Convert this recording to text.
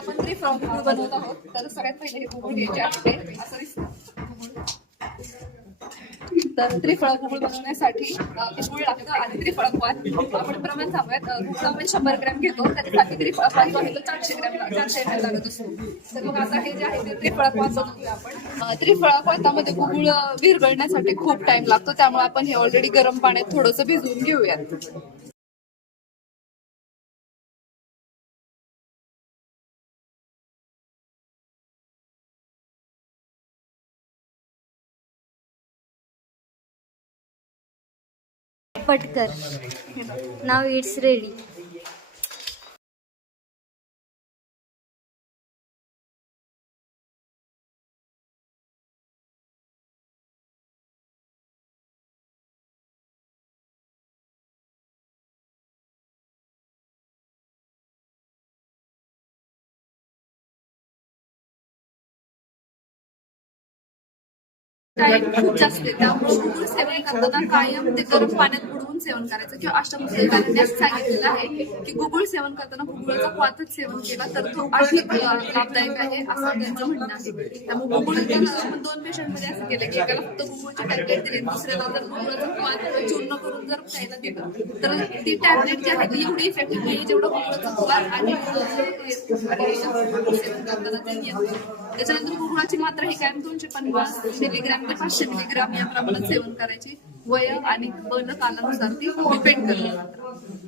आपण त्रिफळ गुळ बनवत आहोत. तर सगळ्यात पहिले हे गुळ घ्यायचे आहे असं दिसतं. तर त्रिफळ गुळ बनवण्यासाठी गुळ लागतं आणि त्रिफळ पान आपण प्रमाण सांगूयात. गुळ आपण 100 ग्रॅम घेतो, त्याच्यासाठी त्रिफळ पान जो आहे तो 400 ग्रॅम 400 ml लागत असतो. तर मग आता हे जे आहे ते त्रिफळ पान बनवूया आपण. त्रिफळ पानामध्ये गुळ विरघळण्यासाठी खूप टाइम लागतो, त्यामुळे आपण हे ऑलरेडी गरम पाण्यात थोडंसं भिजवून घेऊयात. पटकर. Now it's ready. टाइम खूप जास्त आहे, त्यामुळे गुळ सेवन करताना कायम ते गरम पाण्यात बुडवून सेवन करायचं. किंवा अष्टमुख्यकारांनी असं सांगितलेलं आहे की गुळ सेवन करताना गुळाचा क्वाथच सेवन केला तर तो अधिक लाभदायक आहे असं त्यांचं म्हणणं आहे. त्यामुळे गुळ आपण 2 पेशंटमध्ये असं केलं की एकाला फक्त गुळची टॅबलेट दिली, दुसऱ्याला जर गुळाचा क्वाथ चूर्ण करून जर खायला दिलं तर ती टॅबलेट जी आहे ती एवढी इफेक्टिव्ह नाही जेवढं गुळाचा क्वाथ आणि सेवन करताना ते येतं. त्याच्यानंतर गुळाची मात्रा ही कायम 250 मिलीग्रॅम ते 500 मिलीग्राम या प्रमाणात सेवन करायची. वय आणि बल कालानुसार ती डिपेंड करते.